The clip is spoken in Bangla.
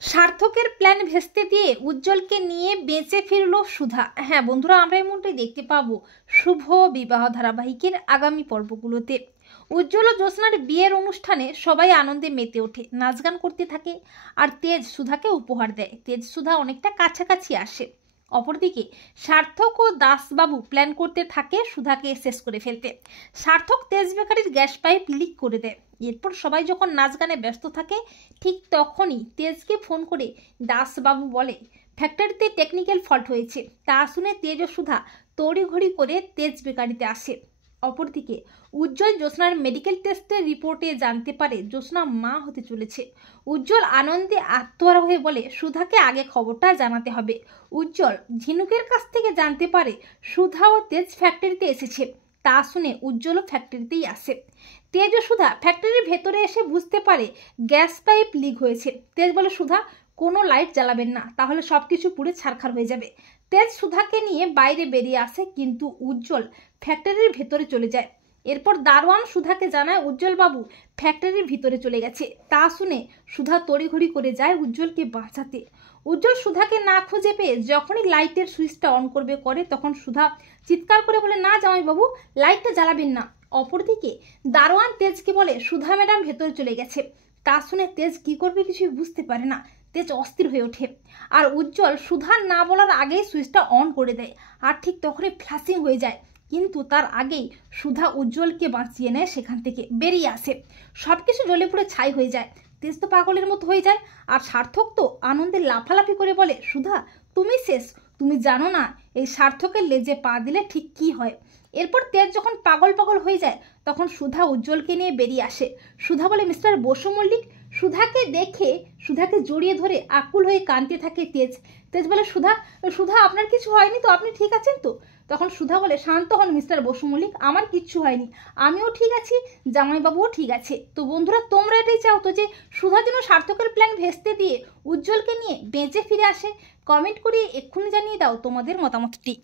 সার্থকের প্ল্যান ভেস্তে দিয়ে উজ্জ্বলকে নিয়ে বেঁচে ফিরল সুধা। হ্যাঁ বন্ধুরা, আমরা এমনটাই দেখতে পাবো শুভ বিবাহ ধারাবাহিকের আগামী পর্বগুলোতে। উজ্জ্বল ও জ্যোৎস্নার বিয়ের অনুষ্ঠানে সবাই আনন্দে মেতে ওঠে, নাচ গান করতে থাকে, আর তেজ সুধাকে উপহার দেয়। তেজ সুধা অনেকটা কাছাকাছি আসে। অপরদিকে সার্থক ও দাসবাবু প্ল্যান করতে থাকে সুধাকে শেষ করে ফেলতে। সার্থক তেজ বেকারির গ্যাস পাইপ লিক করে দেয়। এরপর সবাই যখন নাচ গানে ব্যস্ত থাকে, ঠিক তখনই তেজকে ফোন করে দাসবাবু বলে ফ্যাক্টরিতে টেকনিক্যাল ফল্ট হয়েছে। তা শুনে তেজ ও সুধা তড়িঘড়ি করে তেজ বেকারিতে আসে। অপরদিকে উজ্জ্বল জ্যোৎস্নার মেডিকেল টেস্টের রিপোর্টে জানতে পারে জ্যোৎস্না মা হতে চলেছে। উজ্জ্বল আনন্দে আত্মহারা হয়ে বলে সুধাকে আগে খবরটা জানাতে হবে। উজ্জ্বল ঝিনুকের কাছ থেকে জানতে পারে সুধা ও তেজ ফ্যাক্টরিতে এসেছে। তা শুনে উজ্জ্বলও ফ্যাক্টরিতেই আসে। তেজ ও সুধা ফ্যাক্টরির ভেতরে এসে বুঝতে পারে গ্যাস পাইপ লিক হয়েছে। তেজ বলে সুধা কোনো লাইট জ্বালাবেন না, তাহলে সবকিছু পুড়ে ছারখার হয়ে যাবে। তেজ সুধাকে নিয়ে বাইরে বেরিয়ে আসে, কিন্তু উজ্জ্বল ফ্যাক্টরির ভেতরে চলে যায়। এরপর দারোয়ান সুধাকে জানায় উজ্জ্বল বাবু ফ্যাক্টরির ভিতরে চলে গেছে। তা শুনে সুধা তড়িঘড়ি করে যায় উজ্জ্বলকে বাঁচাতে। উজ্জ্বল সুধাকে না খুঁজে পেয়ে যখনই লাইটের সুইচটা অন করে তখন সুধা চিৎকার করে বলে না জামাইবাবু, লাইটটা জ্বালাবেন না। অপরদিকে দারোয়ান তেজকে বলে সুধা ম্যাডাম ভেতরে চলে গেছে। তা শুনে তেজ কি করবে কিছুই বুঝতে পারে না। তেজ অস্থির হয়ে ওঠে, আর উজ্জ্বল সুধা না বলার আগেই সুইচটা অন করে দেয়, আর ঠিক তখনই ফ্ল্যাশিং হয়ে যায়। কিন্তু তার আগেই সুধা উজ্জ্বলকে বাঁচিয়ে নেয়, সেখান থেকে বেরিয়ে আসে। সবকিছু জ্বলে পুড়ে ছাই হয়ে যায়। তেজ তো পাগলের মতো হয়ে যায়, আর সার্থক তো আনন্দে লাফালাফি করে বলে সুধা তুমি শেষ, তুমি জানো না এই সার্থকের লেজে পা দিলে ঠিক কি হয়। এরপর তেজ যখন পাগল পাগল হয়ে যায় তখন সুধা উজ্জ্বলকে নিয়ে বেরিয়ে আসে। সুধা বলে মিস্টার বসু মল্লিক। সুধাকে দেখে সুধাকে জড়িয়ে ধরে আকুল হয়ে কাঁদতে থাকে তেজ। তেজ বলে সুধা সুধা আপনার কিছু হয়নি তো, আপনি ঠিক আছেন তো? তখন সুধা বলে শান্ত হন মিস্টার বসু মল্লিক, আমার কিচ্ছু হয়নি, আমিও ঠিক আছি, জামাইবাবুও ঠিক আছে। তো বন্ধুরা, তোমরা এটাই চাও তো যে সুধা যেন সার্থকের প্ল্যান ভেস্তে দিয়ে উজ্জ্বলকে নিয়ে বেঁচে ফিরে আসে? কমেন্ট করে এক্ষুনি জানিয়ে দাও তোমাদের মতামতটি।